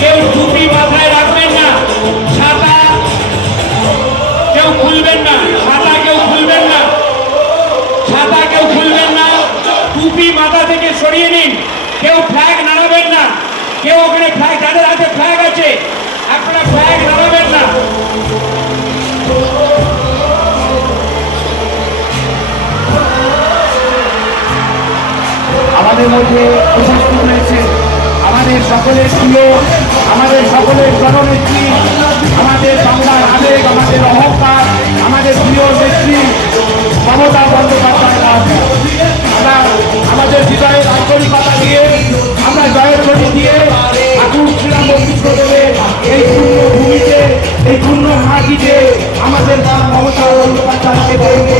কেউ টুপি না, ছাতা কেউ খুলবেন না, ছাতা কেউ খুলবেন না টুপি মাথা থেকে সরিয়ে নিন, কেউ ফ্ল্যাগ নাড়াবেন না। কেউ ওখানে ফ্ল্যাগ যাদের হাতে ফ্ল্যাগ আছে, আপনারা ফ্ল্যাগ নাড়াবেন আমাদের মধ্যে উপস্থিত রয়েছে। আমাদের সকলের প্রিয়, আমাদের সকলের জননেত্রী, আমাদের বাংলার আবেগ, আমাদের অহংকার, আমাদের প্রিয় নেত্রী মমতা বন্দ্যোপাধ্যায় আমরা আমাদের হৃদয়ের আন্তরিকতা দিয়ে, আমরা জয়ের ছড়ি দিয়ে ঠাকুর শ্রীরামকৃষ্ণ দেবে এই পূর্ণ ভূমিতে, এই পূর্ণ হাঁটিতে আমাদের মমতা বন্দ্যোপাধ্যায়কে দেখবে